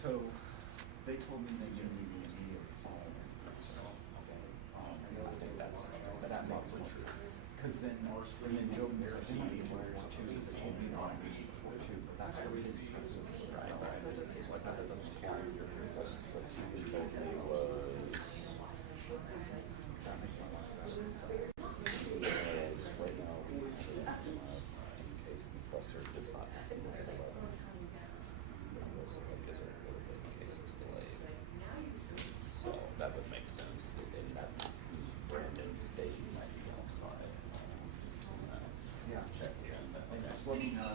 So they told me they didn't need me immediately following. I think that's, but that makes more sense. Because then Joe Maris needed to want to, they told me not to be before too, but that's what it is because of, right. So I thought that was that makes a lot better. Right now, in case the presser does not happen. So that would make sense. That Brandon Davey might be outside. Yeah, check. And just let me know.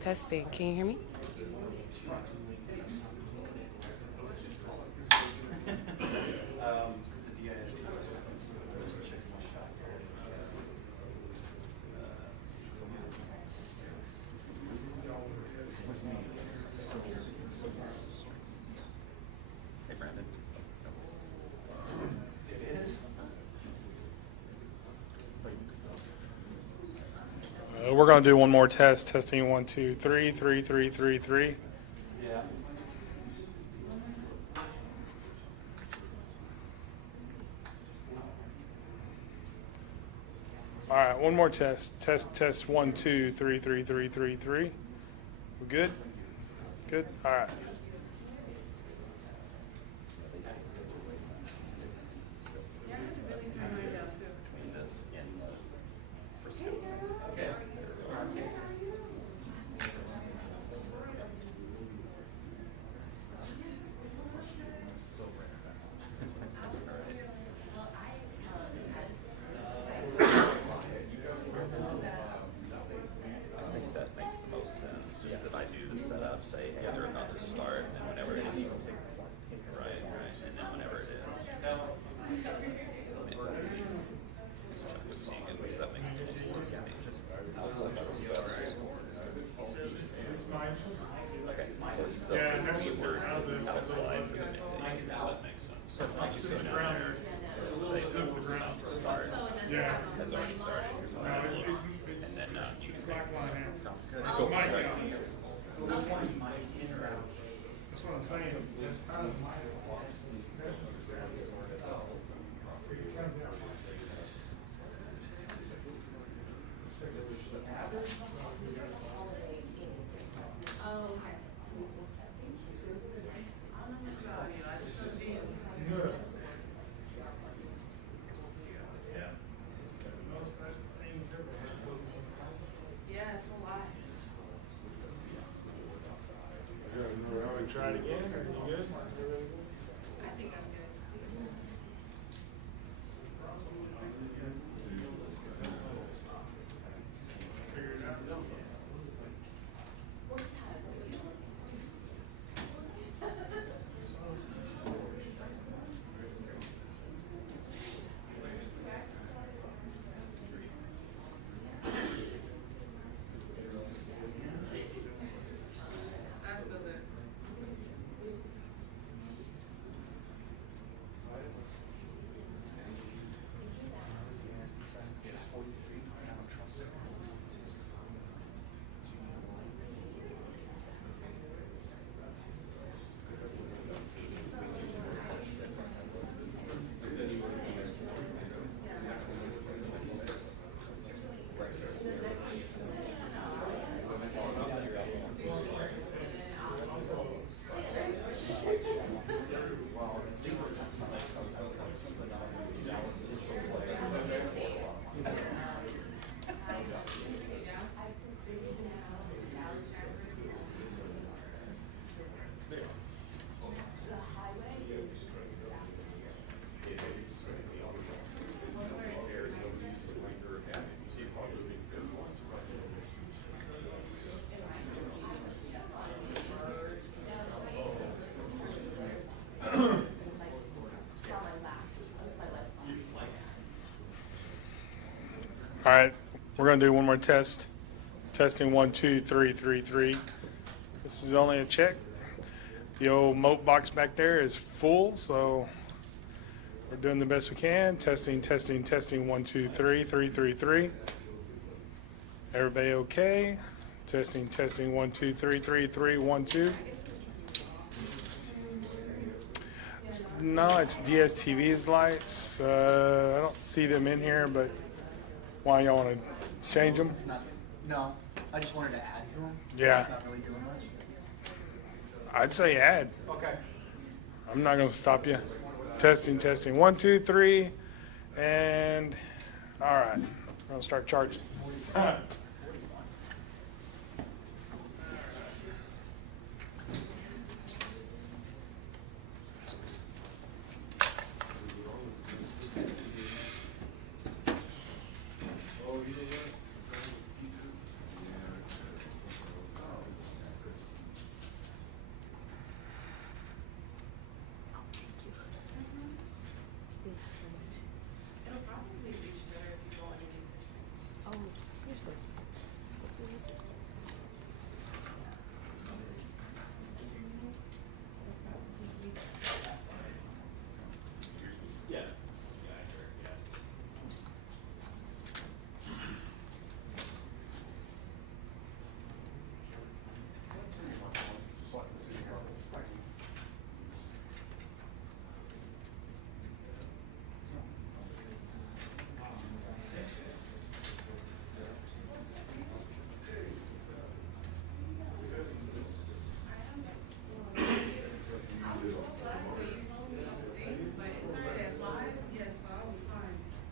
Testing. Can you hear me? Hey, Brandon. It is. We're going to do one more test. Testing 1, 2, 3, 3, 3, 3, 3. Yeah. All right, one more test. Test 1, 2, 3, 3, 3, 3, 3. We good? Good? All right. Yeah. Has already started. one might interact. That's what I'm saying. That's kind of my try it again, or are you good? I think I'm good. Figure it out. All right, we're gonna do one more test. Testing 1, 2, 3, 3, 3. This is only a check. The old moat box back there is full, so we're doing the best we can. Testing, testing, testing. 1, 2, 3, 3, 3, 3. Everybody okay? Testing, testing. 1, 2, 3, 3, 3, 1, 2. No, it's DSTV's lights. I don't see them in here, but why y'all want to change them? It's not, no, I just wanted to add to them. Yeah. It's not really doing much. I'd say add. Okay. I'm not going to stop you. Testing, testing. 1, 2, 3. And all right. I'm going to start charging. It'll probably reach better if you go underneath. Oh, you're so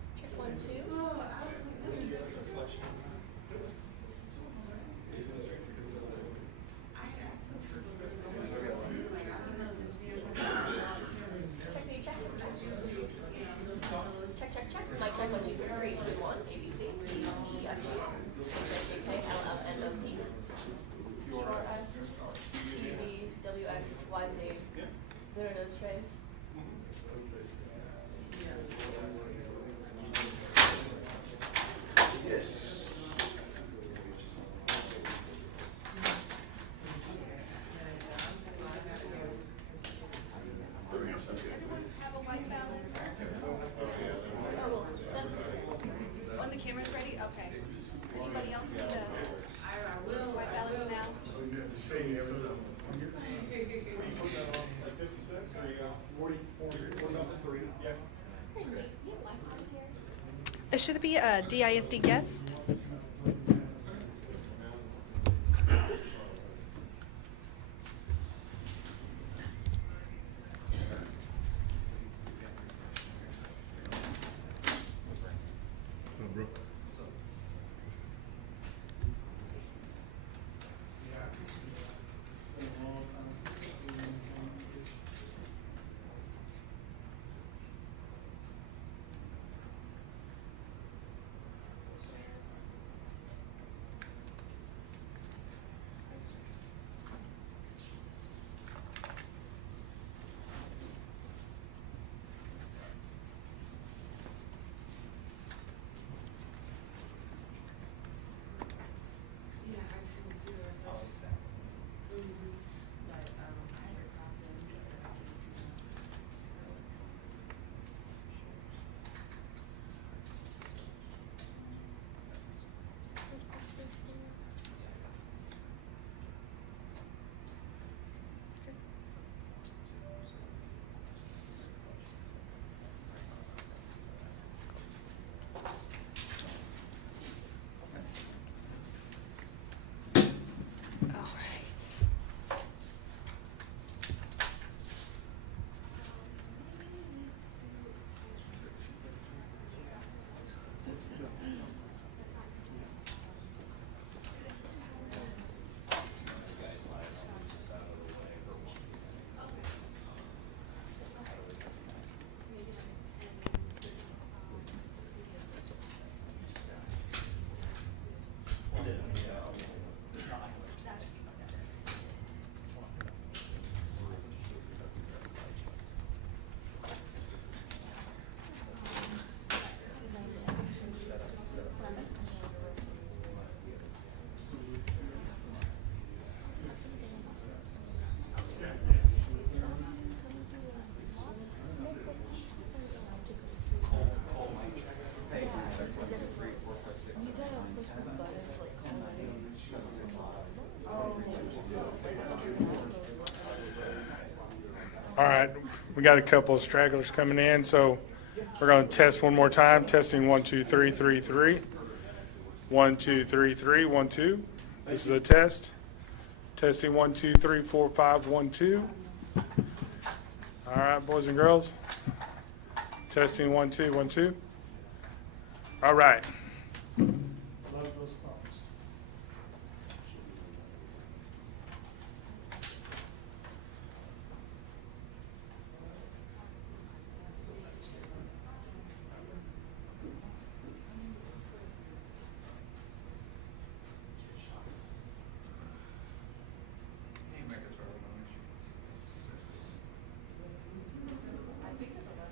check 1, 2. Check, check, check. Mic check 1, 2, 3, 2, 1. A, B, C, D, E, F, G. H, K, L, M, N, O, P. Q, R, S, T, V, W, X, Y, Z. There are no strays. Yes. Everyone have a white balance? Oh, well, that's on the camera's ready? Okay. Anybody else need a white balance now? Should it be a DISD guest? So, bro. Yeah, I've seen zero. Oh, it's that. But, I had a confidence that I can see. All right. Hey, check 1, 2, 3, 4, 5, 6, 7, 8, 9, 10. All right, we got a couple of stragglers coming in, so we're going to test one more time. Testing 1, 2, 3, 3, 3. 1, 2, 3, 3, 1, 2. This is a test. Testing 1, 2, 3, 4, 5, 1, 2. All right, boys and girls. Testing 1, 2, 1, 2. All right. Love those thoughts. I think it's 11.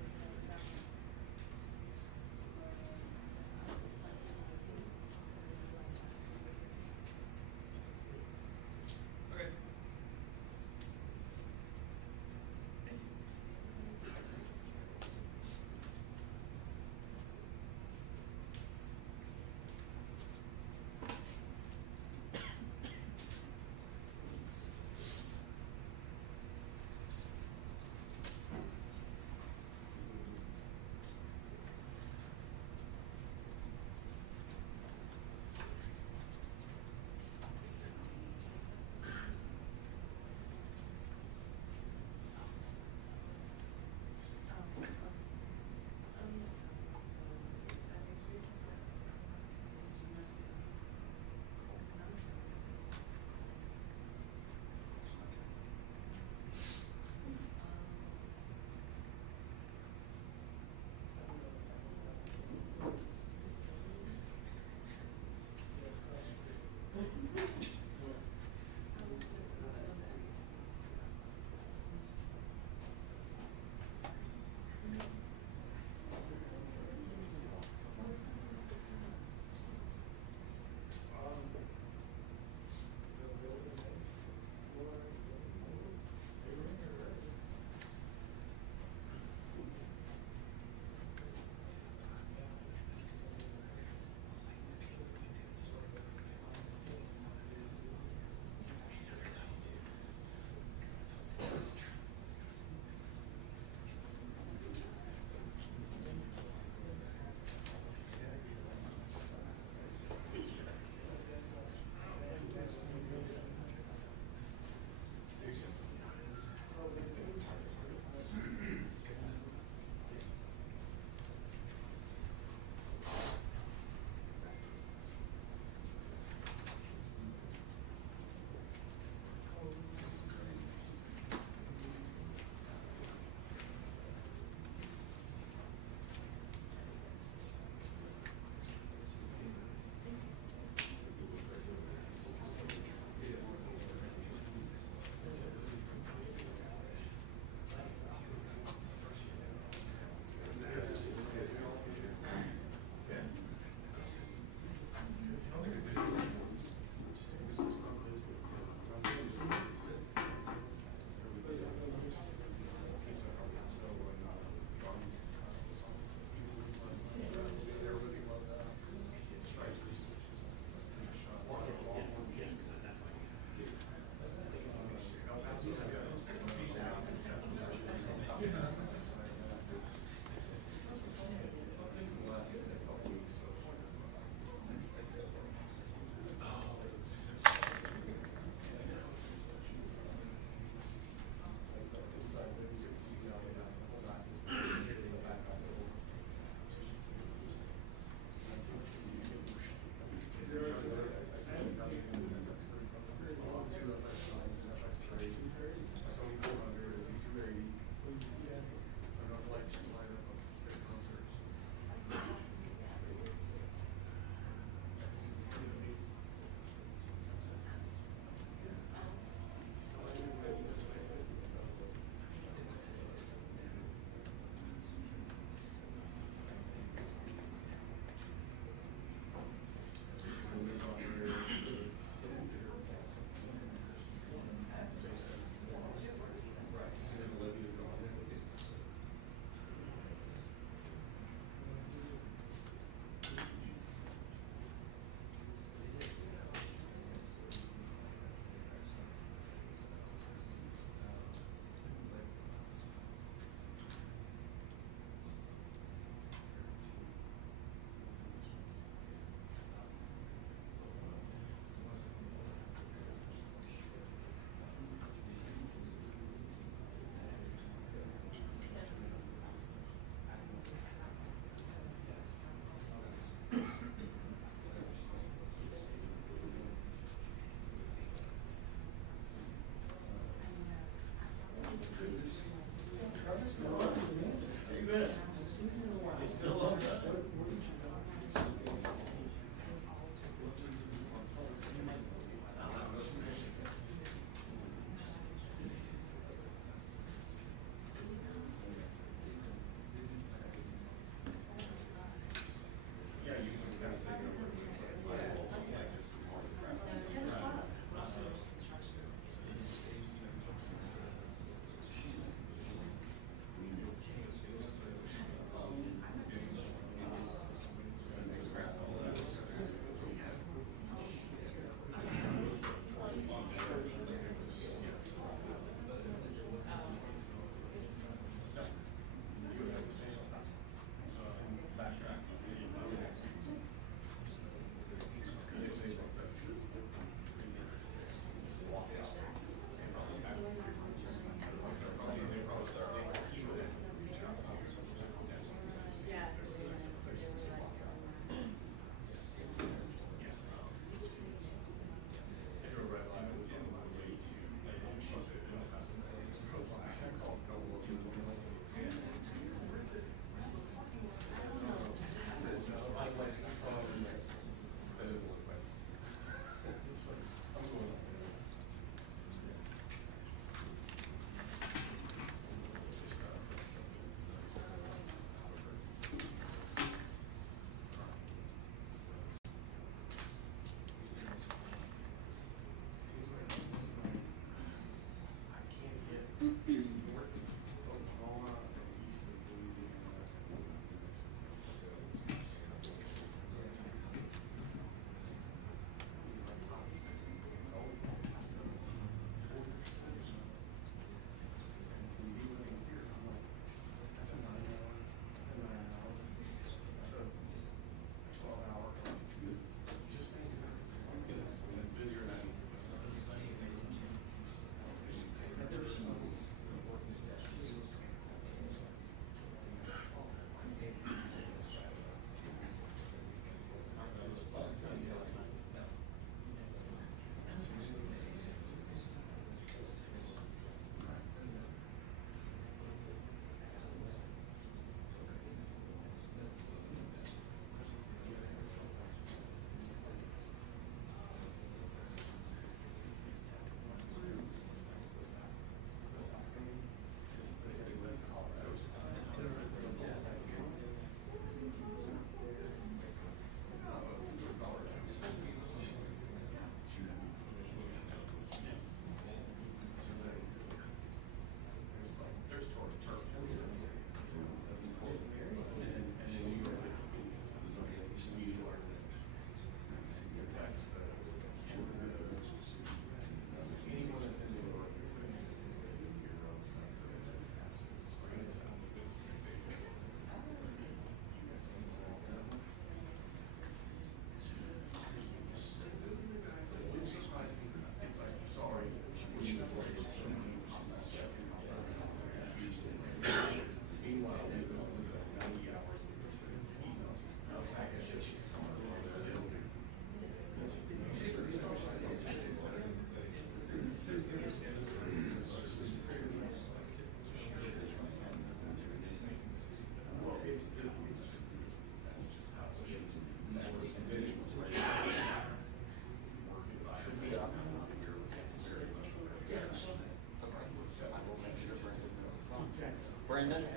Brendan,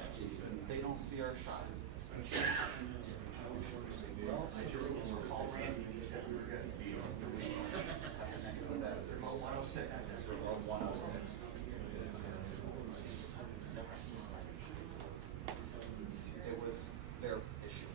they don't see our shot. Well, I just called Randy, he said we were good. Remote 106. Remote 106. It was their issue.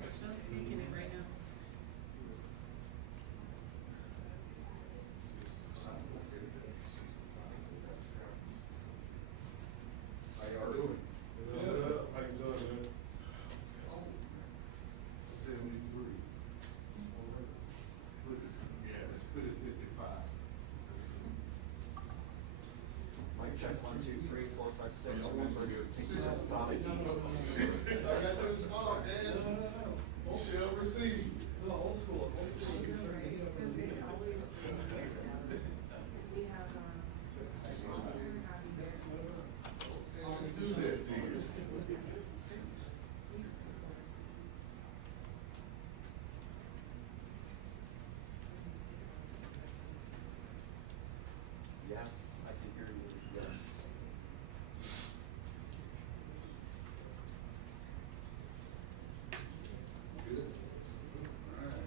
Michelle's taking it right now. How y'all doing? Yeah, how you doing, man? 73. Yeah, let's put it 55. Mic check, 1, 2, 3, 4, 5, 6. Remember, take the solid. I got this spot, man. You shall receive. Old school, old school. We have, Let's do that, then. Yes, I can hear you, yes. Good. All right.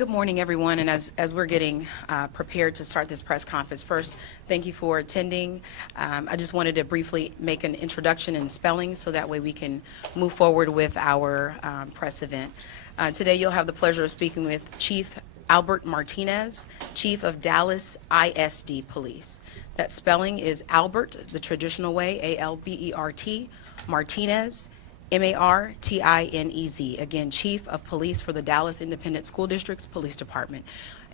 Good morning, everyone. And as we're getting prepared to start this press conference, first, thank you for attending. I just wanted to briefly make an introduction in spelling so that way we can move forward with our press event. Today, you'll have the pleasure of speaking with Chief Albert Martinez, Chief of Dallas ISD Police. That spelling is Albert, the traditional way, A-L-B-E-R-T, Martinez, M-A-R-T-I-N-E-Z. Again, Chief of Police for the Dallas Independent School District's Police Department.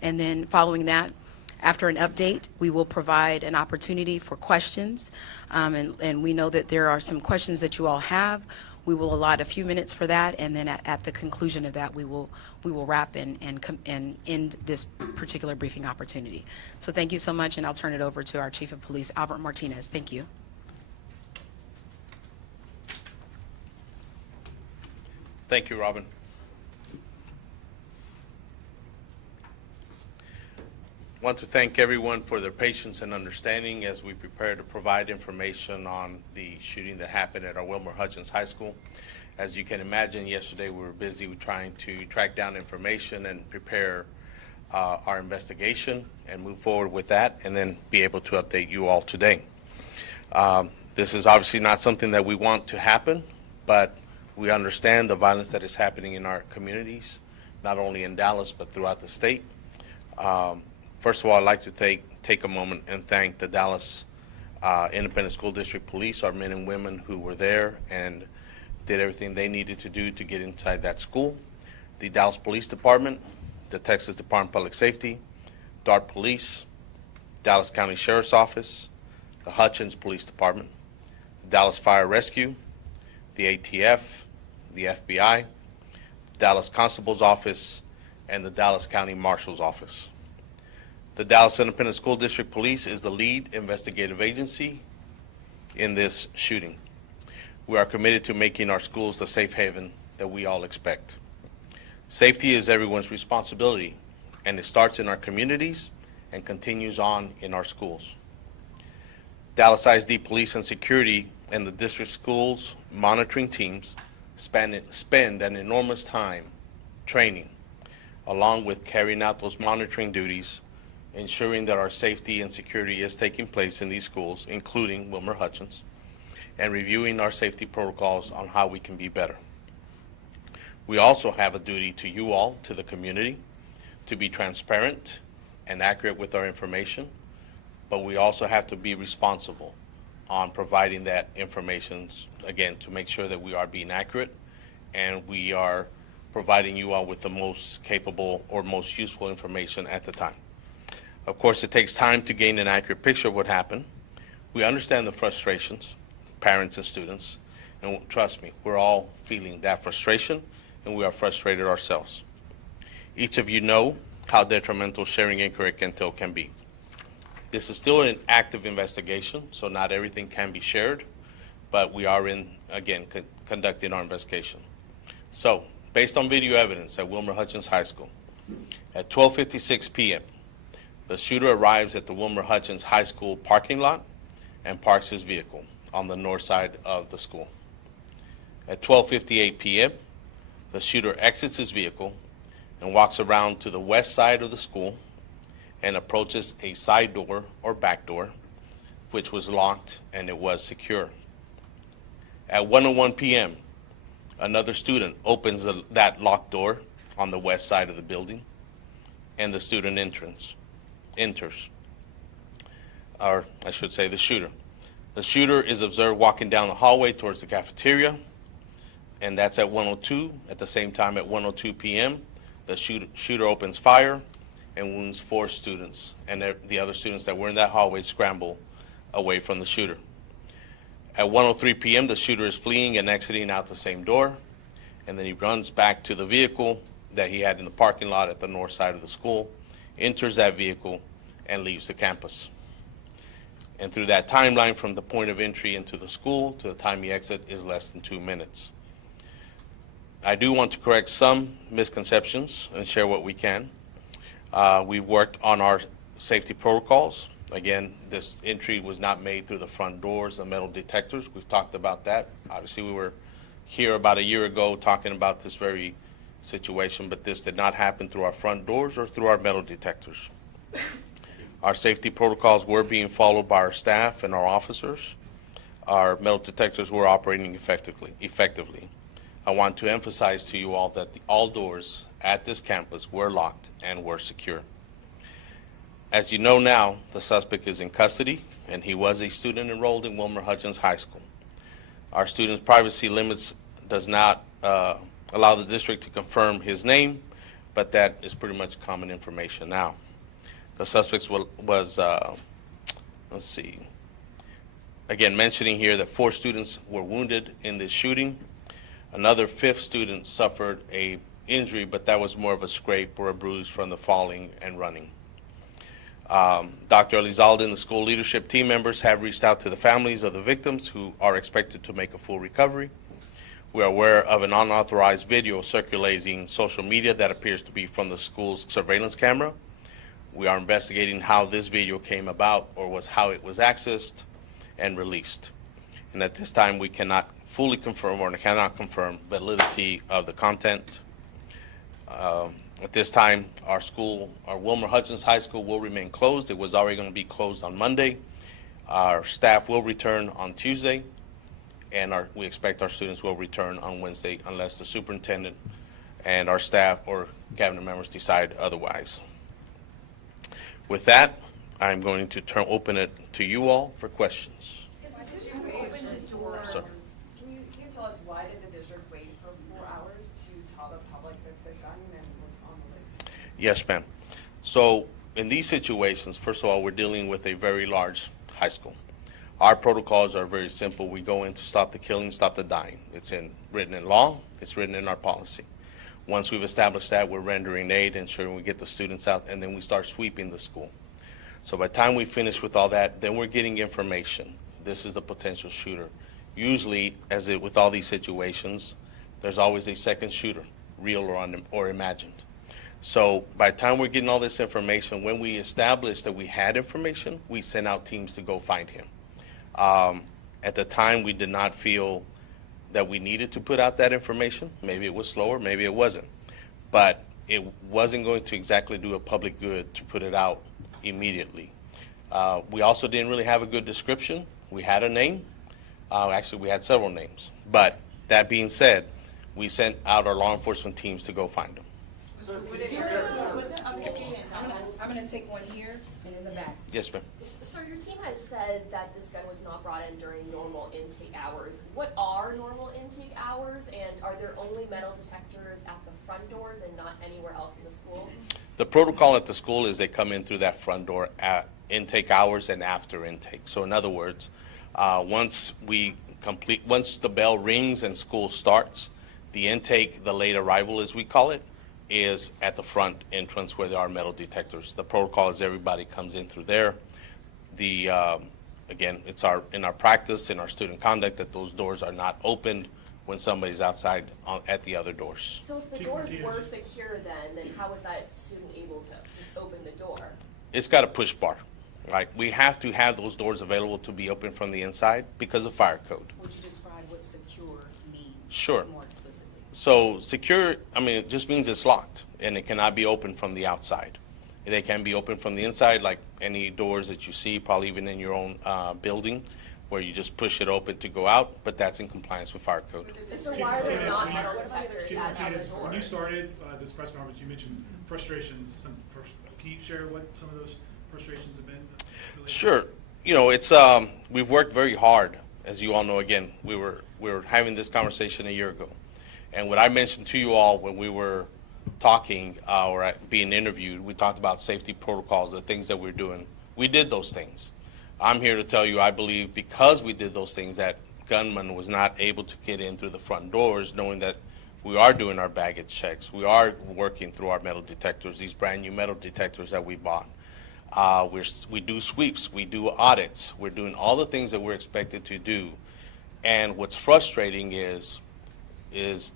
And then following that, after an update, we will provide an opportunity for questions. And we know that there are some questions that you all have. We will allot a few minutes for that, and then at the conclusion of that, we will wrap and end this particular briefing opportunity. So thank you so much, and I'll turn it over to our Chief of Police, Albert Martinez. Thank you. Thank you, Robin. I want to thank everyone for their patience and understanding as we prepare to provide information on the shooting that happened at our Wilmer-Hutchins High School. As you can imagine, yesterday we were busy with trying to track down information and prepare our investigation and move forward with that, and then be able to update you all today. This is obviously not something that we want to happen, but we understand the violence that is happening in our communities, not only in Dallas, but throughout the state. First of all, I'd like to take a moment and thank the Dallas Independent School District Police, our men and women who were there and did everything they needed to do to get inside that school. The Dallas Police Department, the Texas Department of Public Safety, DART Police, Dallas County Sheriff's Office, the Hutchins Police Department, the Dallas Fire Rescue, the ATF, the FBI, Dallas Constable's Office, and the Dallas County Marshal's Office. The Dallas Independent School District Police is the lead investigative agency in this shooting. We are committed to making our schools the safe haven that we all expect. Safety is everyone's responsibility, and it starts in our communities and continues on in our schools. Dallas ISD Police and Security and the district schools monitoring teams spend an enormous time training, along with carrying out those monitoring duties, ensuring that our safety and security is taking place in these schools, including Wilmer-Hutchins, and reviewing our safety protocols on how we can be better. We also have a duty to you all, to the community, to be transparent and accurate with our information, but we also have to be responsible on providing that information, again, to make sure that we are being accurate and we are providing you all with the most capable or most useful information at the time. Of course, it takes time to gain an accurate picture of what happened. We understand the frustrations, parents and students, and trust me, we're all feeling that frustration, and we are frustrated ourselves. Each of you know how detrimental sharing incorrect intel can be. This is still an active investigation, so not everything can be shared, but we are conducting our investigation. So, based on video evidence at Wilmer-Hutchins High School, at 12:56 p.m., the shooter arrives at the Wilmer-Hutchins High School parking lot and parks his vehicle on the north side of the school. At 12:58 p.m., the shooter exits his vehicle and walks around to the west side of the school and approaches a side door or back door, which was locked and it was secure. At 1:01 p.m., another student opens that locked door on the west side of the building, and the student enters, or I should say the shooter. The shooter is observed walking down the hallway towards the cafeteria, and that's at 1:02. At the same time, at 1:02 p.m., the shooter opens fire and wounds 4 students, and the other students that were in that hallway scramble away from the shooter. At 1:03 p.m., the shooter is fleeing and exiting out the same door, and then he runs back to the vehicle that he had in the parking lot at the north side of the school, enters that vehicle, and leaves the campus. And through that timeline from the point of entry into the school to the time he exits is less than 2 minutes. I do want to correct some misconceptions and share what we can. We've worked on our safety protocols. Again, this entry was not made through the front doors, the metal detectors. We've talked about that. Obviously, we were here about a year ago talking about this very situation, but this did not happen through our front doors or through our metal detectors. Our safety protocols were being followed by our staff and our officers. Our metal detectors were operating effectively. I want to emphasize to you all that all doors at this campus were locked and were secure. As you know now, the suspect is in custody, and he was a student enrolled in Wilmer-Hutchins High School. Our students' privacy limits does not allow the district to confirm his name, but that is pretty much common information now. The suspect was let's see, again, mentioning here that 4 students were wounded in this shooting. Another 5th student suffered a injury, but that was more of a scrape or a bruise from the falling and running. Dr. Elizalde and the school leadership team members have reached out to the families of the victims who are expected to make a full recovery. We are aware of an unauthorized video circulating social media that appears to be from the school's surveillance camera. We are investigating how this video came about or how it was accessed and released. And at this time, we cannot fully confirm or cannot confirm validity of the content. At this time, our Wilmer-Hutchins High School will remain closed. It was already going to be closed on Monday. Our staff will return on Tuesday, and we expect our students will return on Wednesday unless the superintendent and our staff or cabinet members decide otherwise. With that, I'm going to open it to you all for questions. Sir. Can you tell us why did the district wait for 4 hours to tell the public that the gunman was on the loose? Yes, ma'am. So in these situations, first of all, we're dealing with a very large high school. Our protocols are very simple. We go in to stop the killing, stop the dying. It's written in law. It's written in our policy. Once we've established that, we're rendering aid, ensuring we get the students out, and then we start sweeping the school. So by the time we finish with all that, then we're getting information. This is the potential shooter. Usually, with all these situations, there's always a second shooter, real or imagined. So by the time we're getting all this information, when we established that we had information, we sent out teams to go find him. At the time, we did not feel that we needed to put out that information. Maybe it was slower, maybe it wasn't. But it wasn't going to exactly do a public good to put it out immediately. We also didn't really have a good description. We had a name. Actually, we had several names. But that being said, we sent out our law enforcement teams to go find them. I'm going to take one here and in the back. Yes, ma'am. Sir, your team has said that this gun was not brought in during normal intake hours. What are normal intake hours, and are there only metal detectors at the front doors and not anywhere else in the school? The protocol at the school is they come in through that front door at intake hours and after intake. So in other words, once the bell rings and school starts, the intake, the late arrival as we call it, is at the front entrance where there are metal detectors. The protocol is everybody comes in through there. Again, it's in our practice, in our student conduct, that those doors are not opened when somebody's outside at the other doors. So if the doors were secure then how was that student able to just open the door? It's got a push bar, right? We have to have those doors available to be open from the inside because of fire code. Would you describe what secure means Sure. more explicitly? So secure, it just means it's locked and it cannot be opened from the outside. They can be opened from the inside, like any doors that you see, probably even in your own building, where you just push it open to go out, but that's in compliance with fire code. So why are there not metal detectors at other doors? When you started this press conference, you mentioned frustrations. Can you share what some of those frustrations have been? Sure. It's we've worked very hard, as you all know. Again, we were having this conversation a year ago, and what I mentioned to you all when we were talking or being interviewed, we talked about safety protocols, the things that we're doing. We did those things. I'm here to tell you, I believe because we did those things, that gunman was not able to get in through the front doors, knowing that we are doing our baggage checks. We are working through our metal detectors, these brand new metal detectors that we bought. We do sweeps, we do audits, we're doing all the things that we're expected to do. And what's frustrating is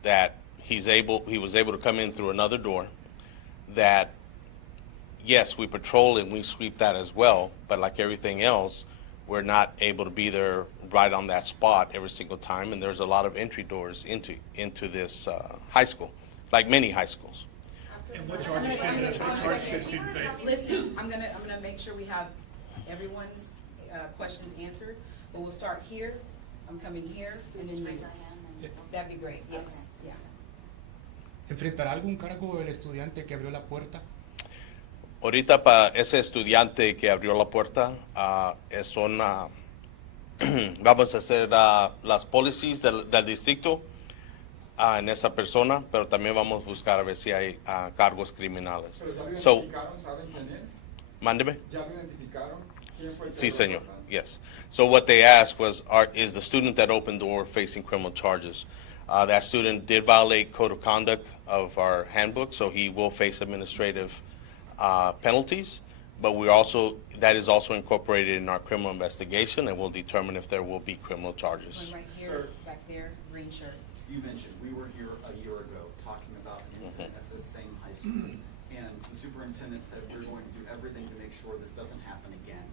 that he was able to come in through another door that, yes, we patrol and we sweep that as well, but like everything else, we're not able to be there right on that spot every single time, and there's a lot of entry doors into this high school. like many high schools. And what charges should student face? Listen, I'm gonna make sure we have everyone's questions answered, but we'll start here, I'm coming here, and then you. That'd be great, yes, yeah. ¿Enfrentará algún cargo el estudiante que abrió la puerta? Ahorita para ese estudiante que abrió la puerta, es una, vamos a hacer las policies del distrito en esa persona, pero también vamos a buscar a ver si hay cargos criminales. ¿Pero ya lo So, identificaron? ¿Saben quién es? mándeme. ¿Ya lo identificaron? ¿Quién fue el que Sí, abrió la senor. puerta? Yes. So what they asked was, is the student that opened the door facing criminal charges? That student did violate code of conduct of our handbook, so he will face administrative penalties. But that is also incorporated in our criminal investigation, and we'll determine if there will be criminal charges. One right here, back there, green shirt. You mentioned, we were here a year ago talking about an incident at the same high school, and the superintendent said we're going to do everything to make sure this doesn't happen again.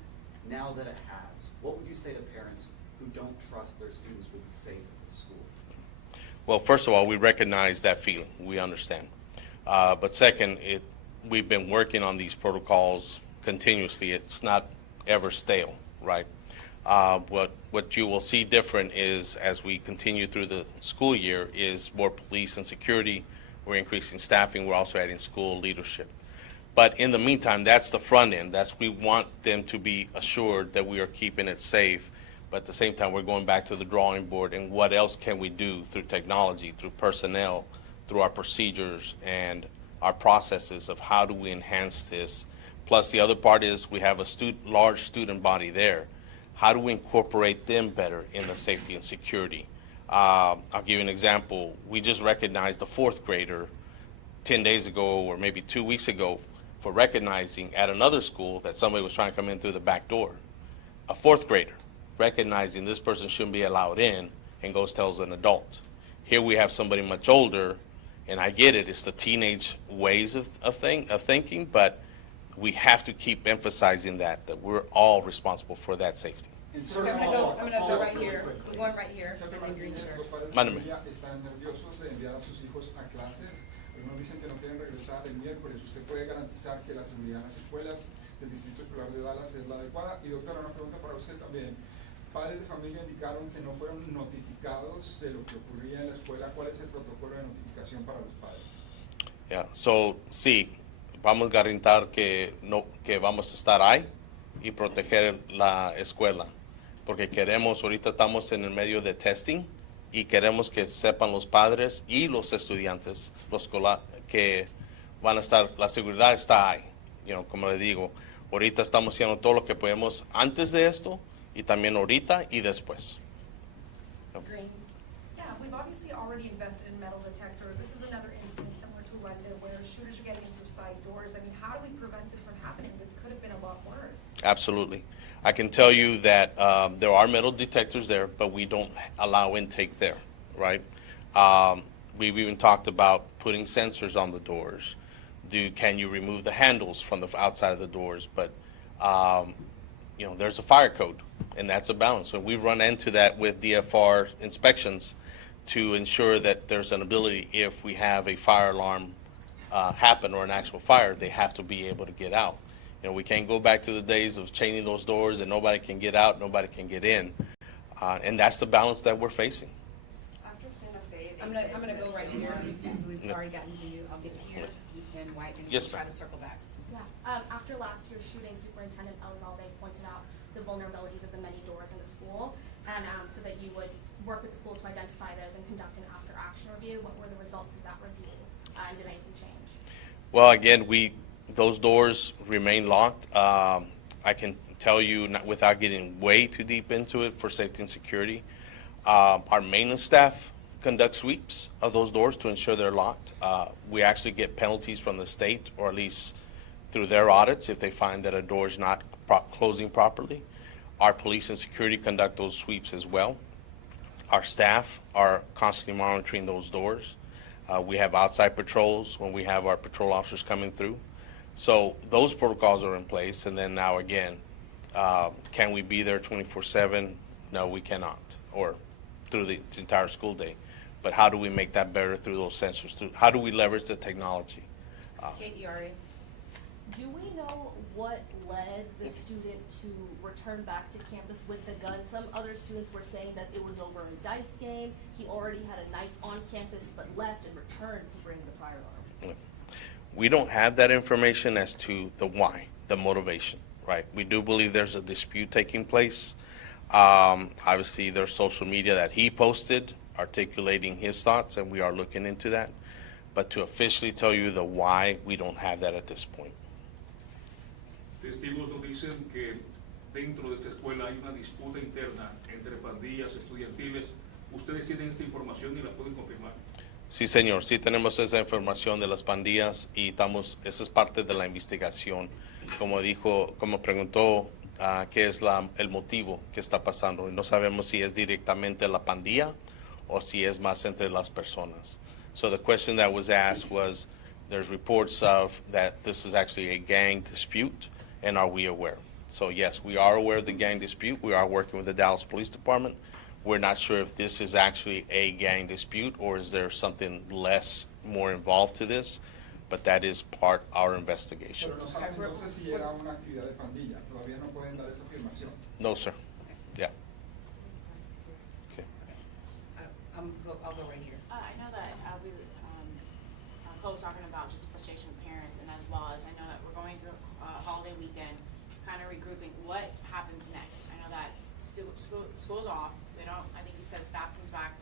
Now that it has, what would you say to parents who don't trust their students will be safe at the school? Well, first of all, we recognize that feeling. We understand. But second, we've been working on these protocols continuously. It's not ever stale, right? What you will see different is, as we continue through the school year, is more police and security. We're increasing staffing. We're also adding school leadership. But in the meantime, that's the front end. We want them to be assured that we are keeping it safe. But at the same time, we're going back to the drawing board and what else can we do through technology, through personnel, through our procedures and our processes of how do we enhance this. Plus, the other part is we have a large student body there. How do we incorporate them better in the safety and security? I'll give you an example. We just recognized a fourth grader 10 days ago or maybe 2 weeks ago for recognizing at another school that somebody was trying to come in through the back door. A fourth grader recognizing this person shouldn't be allowed in and goes tells an adult. Here we have somebody much older, and I get it, it's the teenage ways of thinking, but we have to keep emphasizing that we're all responsible for that safety. And Okay, sort of I'm gonna follow- go follow right up really here, quickly. we're going right here, and then green shirt. Los padres de Mándeme. familia están nerviosos de enviar a sus hijos a clases. Algunos dicen que no quieren regresar el miércoles. ¿Usted puede garantizar que la seguridad en las escuelas del Distrito Escolar de Dallas es la adecuada? Y doctora, una pregunta para usted también. Padres de familia indicaron que no fueron notificados de lo que ocurría en la escuela. ¿Cuál es el protocolo de notificación para los padres? Yeah, so sí, vamos a garantir que vamos a estar ahí y proteger la escuela, porque ahorita estamos en el medio de testing y queremos que sepan los padres y los estudiantes, que van a estar, la seguridad está ahí, como le digo, ahorita estamos haciendo todo lo que podemos antes de esto y también ahorita y después. Green. Yeah, we've obviously already invested in metal detectors. This is another instance similar to London where shooters are getting in through side doors. I mean, how do we prevent this from happening? This could have been a lot worse. Absolutely. I can tell you that there are metal detectors there, but we don't allow intake there, right? We've even talked about putting sensors on the doors. Can you remove the handles from the outside of the doors? But, there's a fire code, and that's a balance. And we've run into that with DFR inspections to ensure that there's an ability, if we have a fire alarm happen or an actual fire, they have to be able to get out. We can't go back to the days of chaining those doors and nobody can get out, nobody can get in. And that's the balance that we're facing. After Santa Fe, they I'm gonna go right here, we've already gotten to you, I'll get here, and white, and Yes, we'll try ma'am. to circle back. Yeah, after last year's shooting, Superintendent Elizalde pointed out the vulnerabilities of the many doors in the school, and so that you would work with the school to identify those and conduct an after-action review. What were the results of that review, and did anything change? Well, again, those doors remain locked. I can tell you, without getting way too deep into it for safety and security, our maintenance staff conduct sweeps of those doors to ensure they're locked. We actually get penalties from the state, or at least through their audits, if they find that a door is not closing properly. Our police and security conduct those sweeps as well. Our staff are constantly monitoring those doors. We have outside patrols when we have our patrol officers coming through. So those protocols are in place. And then now again, can we be there 24/7? No, we cannot, or through the entire school day. But how do we make that better through those sensors? How do we leverage the technology? KPRA. Do we know what led the student to return back to campus with the gun? Some other students were saying that it was over a dice game. He already had a knife on campus but left and returned to bring the firearm. We don't have that information as to the why, the motivation, right? We do believe there's a dispute taking place. Obviously, there's social media that he posted articulating his thoughts, and we are looking into that. But to officially tell you the why, we don't have that at this point. Testigos nos dicen que dentro de esta escuela hay una disputa interna entre pandillas estudiantiles. ¿Ustedes tienen esta información y la pueden confirmar? Sí, señor, sí tenemos esa información de las pandillas y esa es parte de la investigación. Como preguntó, qué es el motivo que está pasando. Y no sabemos si es directamente la pandilla o si es más entre las personas. So the question that was asked was, there's reports of that this is actually a gang dispute, and are we aware? So yes, we are aware of the gang dispute. We are working with the Dallas Police Department. We're not sure if this is actually a gang dispute or is there something more involved to this, but that is part of our investigation. Pero no saben entonces si era una actividad de pandilla. Todavía no pueden dar esa afirmación. No, sir. Yeah. Okay. I'll go right here. I know that Chloe was talking about just the frustration of parents, and as well as I know that we're going through a holiday weekend, kind of regrouping. What happens next? I know that school's off. They don't. I think you said staff comes back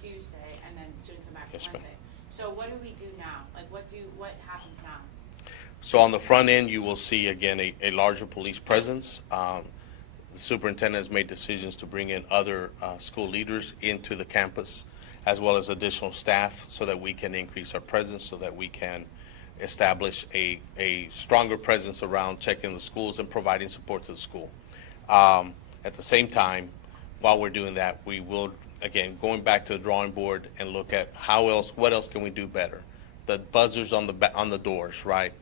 Tuesday, and then students come back Wednesday. So what do we do now? Like what happens now? So on the front end, you will see again a larger police presence. The superintendent has made decisions to bring in other school leaders into the campus, as well as additional staff, so that we can increase our presence, so that we can establish a stronger presence around checking the schools and providing support to the school. At the same time, while we're doing that, we will, again, going back to the drawing board and look at what else can we do better? The buzzers on the doors, right?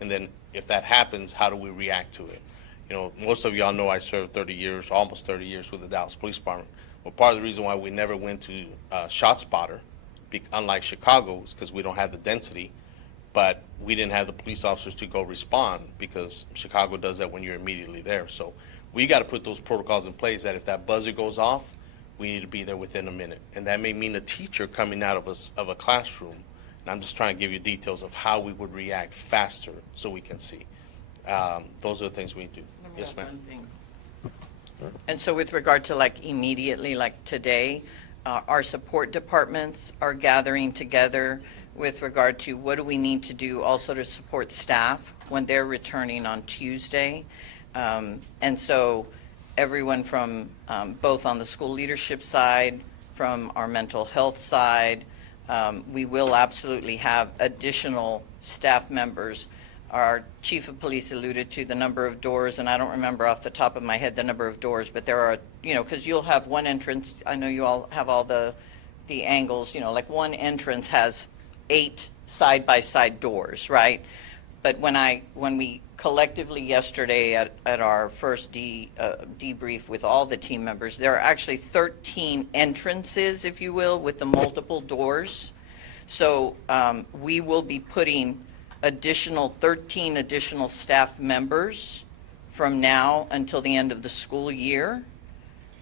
And then if that happens, how do we react to it? You know, most of y'all know I served 30 years, almost 30 years with the Dallas Police Department. Well, part of the reason why we never went to ShotSpotter, unlike Chicago, is because we don't have the density, but we didn't have the police officers to go respond because Chicago does that when you're immediately there. So we got to put those protocols in place that if that buzzer goes off, we need to be there within a minute. And that may mean a teacher coming out of a classroom. And I'm just trying to give you details of how we would react faster so we can see. Those are the things we do. Yes, ma'am. And so with regard to like immediately, like today, our support departments are gathering together with regard to what do we need to do also to support staff when they're returning on Tuesday. And so everyone from both on the school leadership side, from our mental health side, we will absolutely have additional staff members. Our chief of police alluded to the number of doors, and I don't remember off the top of my head the number of doors, but there are, you know, because you'll have one entrance. I know you all have all the angles, you know, like one entrance has 8 side-by-side doors, right? But when we collectively yesterday at our first debrief with all the team members, there are actually 13 entrances, if you will, with the multiple doors. So we will be putting 13 additional staff members from now until the end of the school year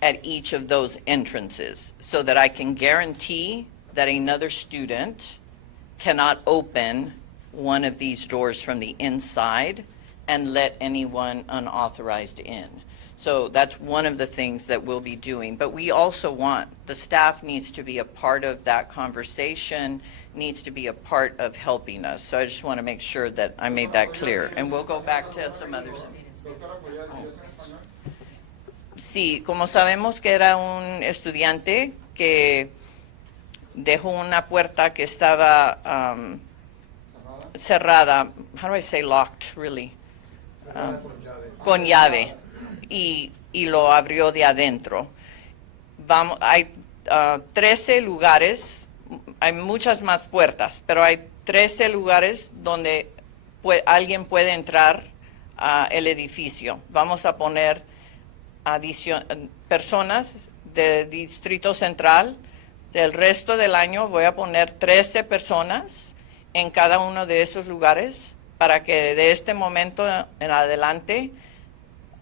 at each of those entrances, so that I can guarantee that another student cannot open one of these doors from the inside and let anyone unauthorized in. So that's one of the things that we'll be doing. But we also want, the staff needs to be a part of that conversation, needs to be a part of helping us. So I just want to make sure that I made that clear. And we'll go back to some others. Sí, como sabemos que era un estudiante que dejó una puerta que estaba cerrada, how do I say locked, really? Con llave. Y lo abrió de adentro. Hay 13 lugares, hay muchas más puertas, pero hay 13 lugares donde alguien puede entrar al edificio. Vamos a poner personas del Distrito Central Del resto del año voy a poner 13 personas en cada uno de esos lugares para que de este momento en adelante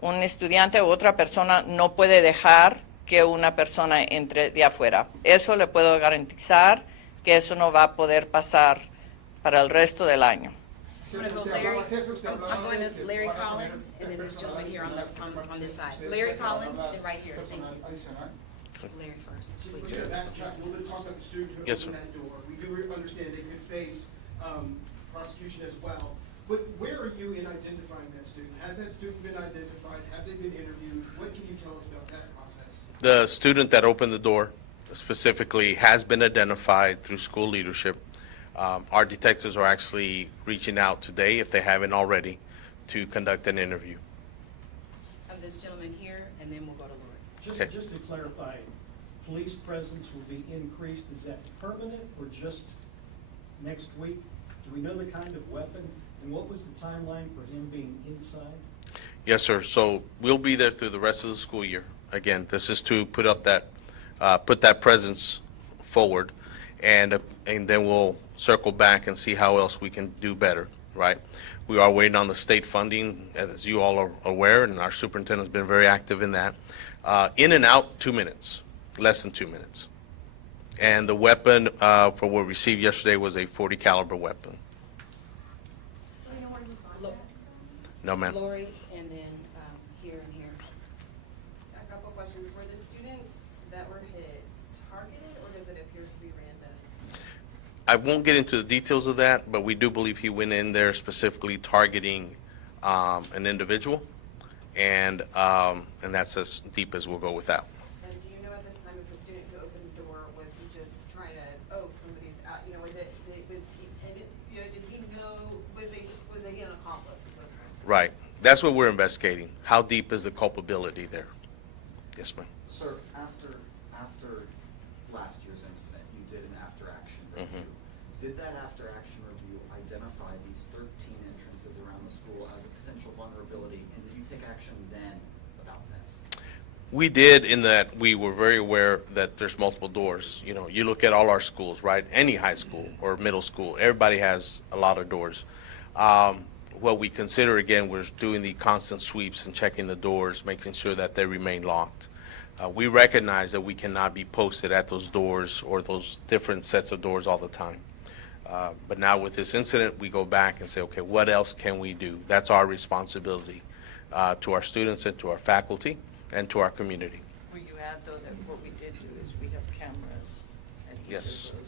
un estudiante u otra persona no puede dejar que una persona entre de afuera. Eso le puedo garantizar que eso no va a poder pasar para el resto del año. I'm going to go Larry, I'm going to Larry Collins, and then this gentleman here on this side. Larry Collins, and right here, thank you. Larry first, We're please. gonna backtrack a little bit, talk about the student who Yes, opened sir. that door. We do understand they could face prosecution as well. But where are you in identifying that student? Has that student been identified? Have they been interviewed? What can you tell us about that process? The student that opened the door specifically has been identified through school leadership. Our detectives are actually reaching out today, if they haven't already, to conduct an interview. This gentleman here, and then we'll go to Lori. Okay. Just to clarify, police presence will be increased, is that permanent or just next week? Do we know the kind of weapon, and what was the timeline for him being inside? Yes, sir. So we'll be there through the rest of the school year. Again, this is to put that presence forward, and then we'll circle back and see how else we can do better, right? We are waiting on the state funding, as you all are aware, and our superintendent's been very active in that. In and out, 2 minutes, less than 2 minutes. And the weapon for what we received yesterday was a .40 caliber weapon. No, ma'am. Lori, and then here and here. A couple questions. Were the students that were hit targeted, or does it appear to be random? I won't get into the details of that, but we do believe he went in there specifically targeting an individual, and that's as deep as we'll go with that. And do you know at this time if the student who opened the door, was he just trying to, somebody's out, was he know, was he an accomplice? Is what I'm trying to say. Right. That's what we're investigating. How deep is the culpability there? Yes, ma'am. Sir, after last year's incident, you did an after-action review. Did that after-action review identify these 13 entrances around the school as a potential vulnerability, and did you take action then about this? We did, in that we were very aware that there's multiple doors. You know, you look at all our schools, right? Any high school or middle school, everybody has a lot of doors. What we consider, again, was doing the constant sweeps and checking the doors, making sure that they remain locked. We recognize that we cannot be posted at those doors or those different sets of doors all the time. But now with this incident, we go back and say, okay, what else can we do? That's our responsibility to our students and to our faculty and to our community. Will you add, though, that what we did do is we have cameras at each Yes. of those?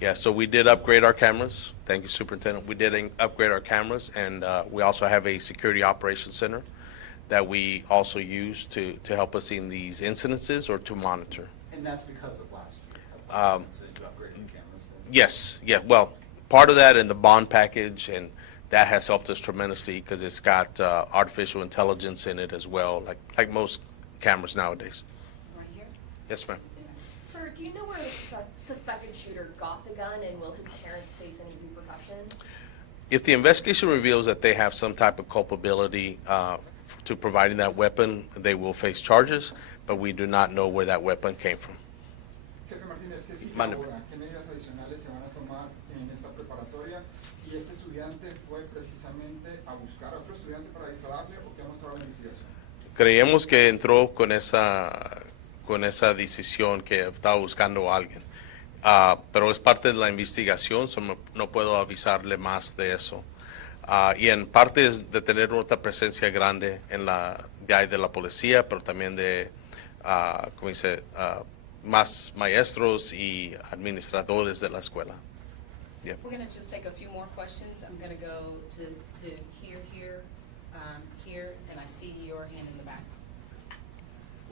Yeah, so we did upgrade our cameras. Thank you, Superintendent. We did upgrade our cameras, and we also have a security operations center that we also use to help us in these incidences or to monitor. And that's because of last year? So you upgraded your cameras? Yes, yeah, well, part of that in the bond package, and that has helped us tremendously because it's got artificial intelligence in it as well, like most cameras nowadays. Right here. Yes, ma'am. Sir, do you know where the suspected shooter got the gun, and will his parents face any repercussions? If the investigation reveals that they have some type of culpability to providing that weapon, they will face charges, but we do not know where that weapon came from. Jefe Martínez, ¿qué sigue Mande. ahora? ¿Qué medidas adicionales se van a tomar en esta preparatoria? ¿Y este estudiante fue precisamente a buscar a otro estudiante para dispararle o qué ha mostrado la investigación? Creemos que entró con esa decisión que estaba buscando a alguien. Pero es parte de la investigación, so no puedo avisarle más de eso. Y en parte es de tener otra presencia grande de la policía, pero también de, como dice, más maestros y administradores de la escuela. Yep. We're going to just take a few more questions. I'm going to go to here, and I see your hand in the back.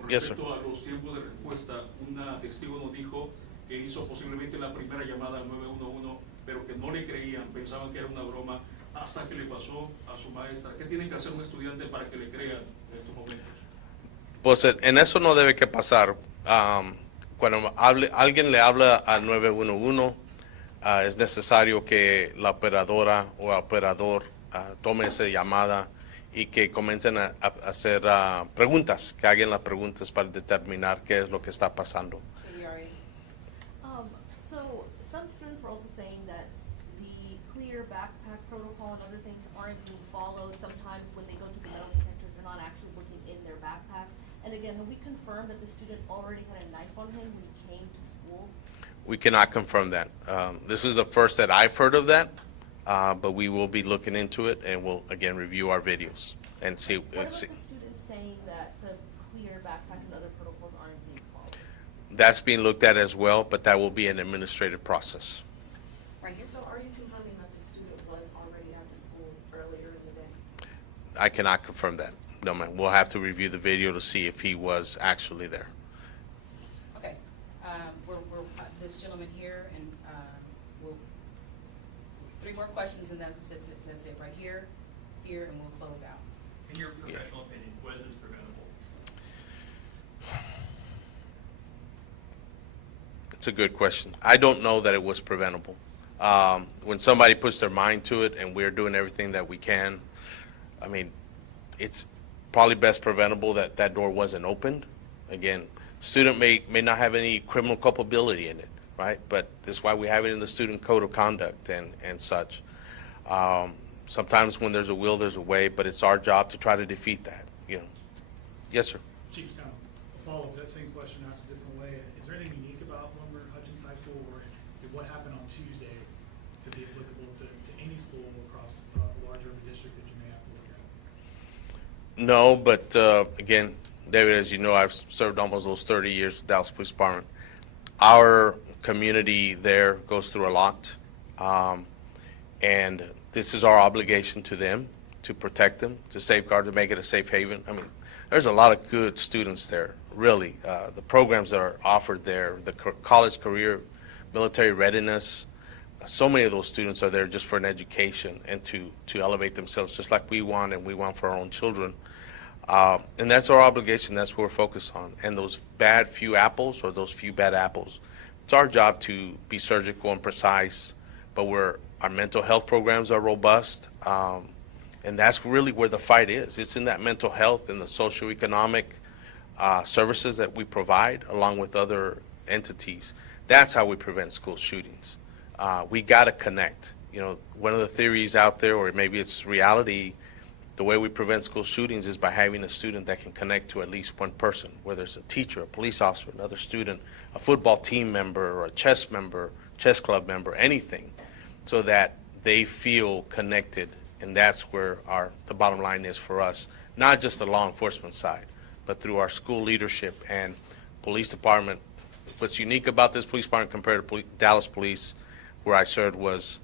Con Yes, sir. respecto a los tiempos de respuesta, una testigo nos dijo que hizo posiblemente la primera llamada al 911, pero que no le creían, pensaban que era una broma, hasta que le pasó a su maestra. ¿Qué tiene que hacer un estudiante para que le crean en estos momentos? Pues en eso no debe que pasar. Cuando alguien le habla al 911, es necesario que la operadora o operador tome esa llamada y que comiencen a hacer preguntas, que hagan las preguntas para determinar qué es lo que está pasando. can we confirm that the student already had a knife on him when he came to school? We cannot confirm that. This is the first that I've heard of that, but we will be looking into it, and we'll, again, review our videos and see. What about the students saying that the clear backpack and other protocols aren't being followed? That's being looked at as well, but that will be an administrative process. Right here, so are you confirming that the student was already at the school earlier in the day? I cannot confirm that. No, ma'am. We'll have to review the video to see if he was actually there. Okay, we're, this gentleman here, and we'll, 3 more questions, and that's it, right here, and we'll close out. In your professional opinion, was this preventable? It's a good question. I don't know that it was preventable. When somebody puts their mind to it and we're doing everything that we can, I mean, it's probably best preventable that that door wasn't opened. Again, student may not have any criminal culpability in it, right? But that's why we have it in the student code of conduct and such. Sometimes when there's a will, there's a way, but it's our job to try to defeat that, you know. Yes, sir. Chief, kind of a follow-up to that same question asked a different way. Is there anything unique about Wilmer-Hutchins High School, or did what happened on Tuesday to be applicable to any school across a larger district that you may have to look at? No, but again, David, as you know, I've served almost those 30 years with Dallas Police Department. Our community there goes through a lot, and this is our obligation to them, to protect them, to safeguard, to make it a safe haven. I mean, there's a lot of good students there, really. The programs that are offered there, the college career, military readiness, so many of those students are there just for an education and to elevate themselves, just like we want, and we want for our own children. And that's our obligation. That's what we're focused on. And those bad few apples, or those few bad apples, it's our job to be surgical and precise, but our mental health programs are robust, and that's really where the fight is. It's in that mental health and the socioeconomic services that we provide, along with other entities. That's how we prevent school shootings. We got to connect. You know, one of the theories out there, or maybe it's reality, the way we prevent school shootings is by having a student that can connect to at least one person, whether it's a teacher, a police officer, another student, a football team member, or a chess club member, anything, so that they feel connected. And that's where the bottom line is for us, not just the law enforcement side, but through our school leadership and police department. What's unique about this police department compared to Dallas Police, where I served, was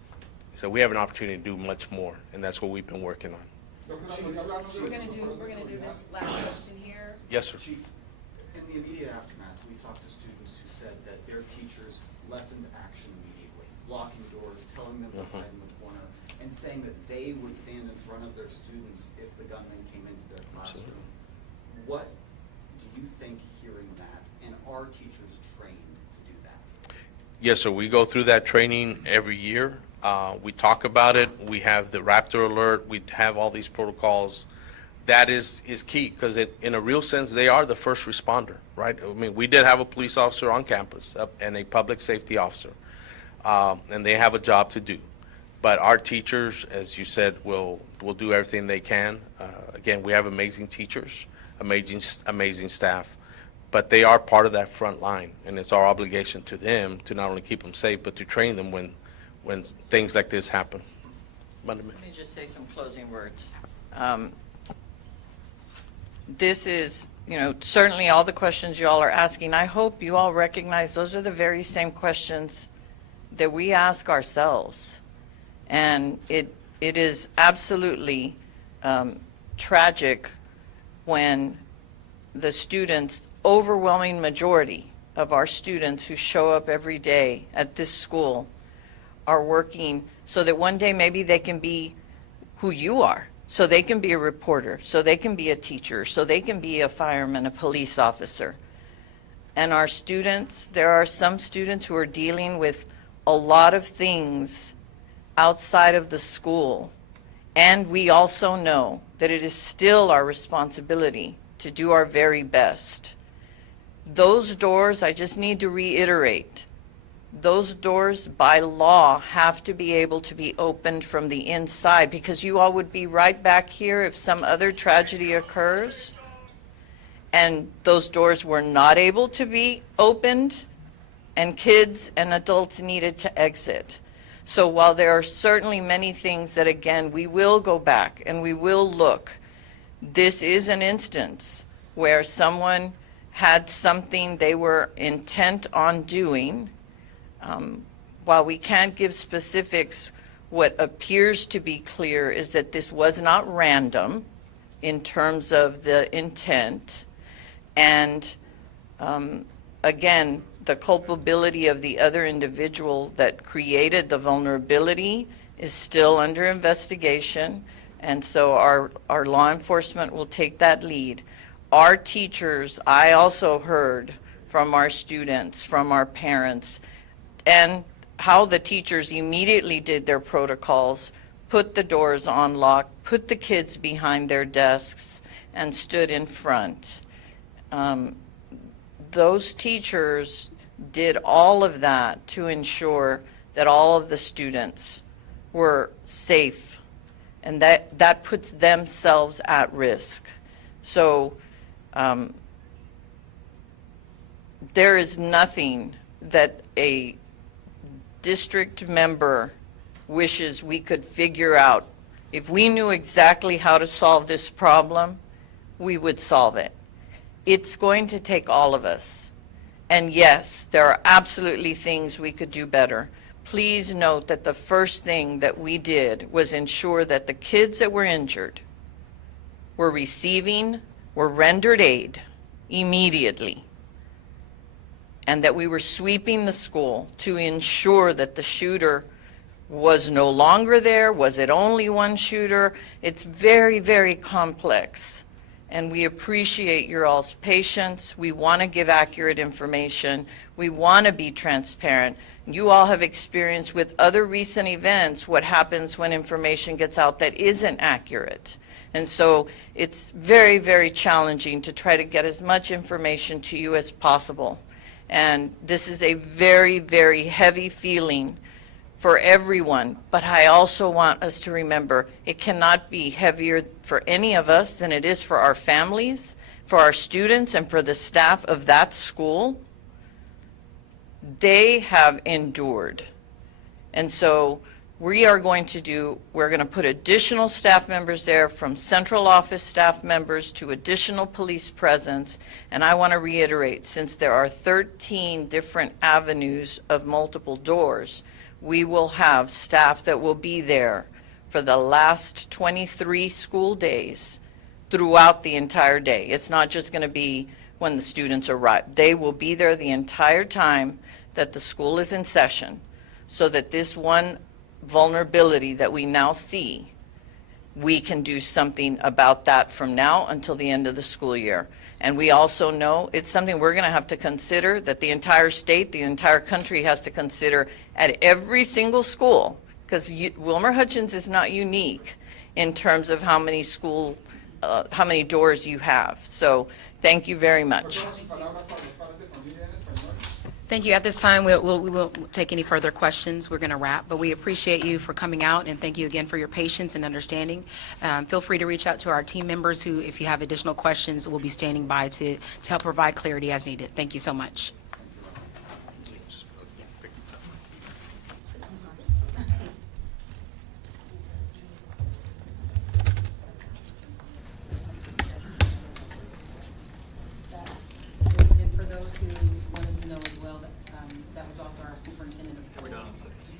so we have an opportunity to do much more, and that's what we've been working on. We're gonna do this last question here. Yes, sir. Chief, in the immediate aftermath, we talked to students who said that their teachers leapt into action immediately, locking doors, telling them to hide in the corner, and saying that they would stand in front of their students if the gunman came into their classroom. Absolutely. What do you think hearing that, and are teachers trained to do that? Yes, sir. We go through that training every year. We talk about it. We have the Raptor alert. We have all these protocols. That is key, because in a real sense, they are the first responder, right? I mean, we did have a police officer on campus and a public safety officer, and they have a job to do. But our teachers, as you said, will do everything they can. Again, we have amazing teachers, amazing staff, but they are part of that front line, and it's our obligation to them to not only keep them safe, but to train them when things like this happen. Let me just say some closing words. This is, certainly all the questions you all are asking. I hope you all recognize those are the very same questions that we ask ourselves. And it is absolutely tragic when the students, overwhelming majority of our students who show up every day at this school, are working so that one day maybe they can be who you are, so they can be a reporter, so they can be a teacher, so they can be a fireman, a police officer. And our students, there are some students who are dealing with a lot of things outside of the school. And we also know that it is still our responsibility to do our very best. Those doors, I just need to reiterate, those doors by law have to be able to be opened from the inside, because you all would be right back here if some other tragedy occurs, and those doors were not able to be opened, and kids and adults needed to exit. So while there are certainly many things that, again, we will go back and we will look, this is an instance where someone had something they were intent on doing. While we can't give specifics, what appears to be clear is that this was not random in terms of the intent. And again, the culpability of the other individual that created the vulnerability is still under investigation. And so our law enforcement will take that lead. Our teachers, I also heard from our students, from our parents, and how the teachers immediately did their protocols, put the doors on lock, put the kids behind their desks, and stood in front. Those teachers did all of that to ensure that all of the students were safe, and that puts themselves at risk. So there is nothing that a district member wishes we could figure out. If we knew exactly how to solve this problem, we would solve it. It's going to take all of us. And yes, there are absolutely things we could do better. Please note that the first thing that we did was ensure that the kids that were injured were rendered aid immediately, and that we were sweeping the school to ensure that the shooter was no longer there. Was it only one shooter? It's very, very complex. And we appreciate your all's patience. We want to give accurate information. We want to be transparent. You all have experienced with other recent events what happens when information gets out that isn't accurate. And so it's very, very challenging to try to get as much information to you as possible. And this is a very, very heavy feeling for everyone, but I also want us to remember it cannot be heavier for any of us than it is for our families, for our students, and for the staff of that school. They have endured. And so we're going to put additional staff members there, from central office staff members to additional police presence. And I want to reiterate, since there are 13 different avenues of multiple doors, we will have staff that will be there for the last 23 school days throughout the entire day. It's not just going to be when the students arrive. They will be there the entire time that the school is in session, so that this one vulnerability that we now see, we can do something about that from now until the end of the school year. And we also know it's something we're going to have to consider, that the entire state, the entire country has to consider at every single school, because Wilmer-Hutchins is not unique in terms of how many doors you have. So thank you very much. Thank you. At this time, we won't take any further questions. We're going to wrap, but we appreciate you for coming out, and thank you again for your patience and understanding. Feel free to reach out to our team members who, if you have additional questions, will be standing by to help provide clarity as needed. Thank you so much. And for those who wanted to know as well, that was also our superintendent of schools,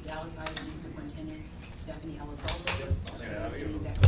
Dallas ISD Superintendent Stephanie Elizalde.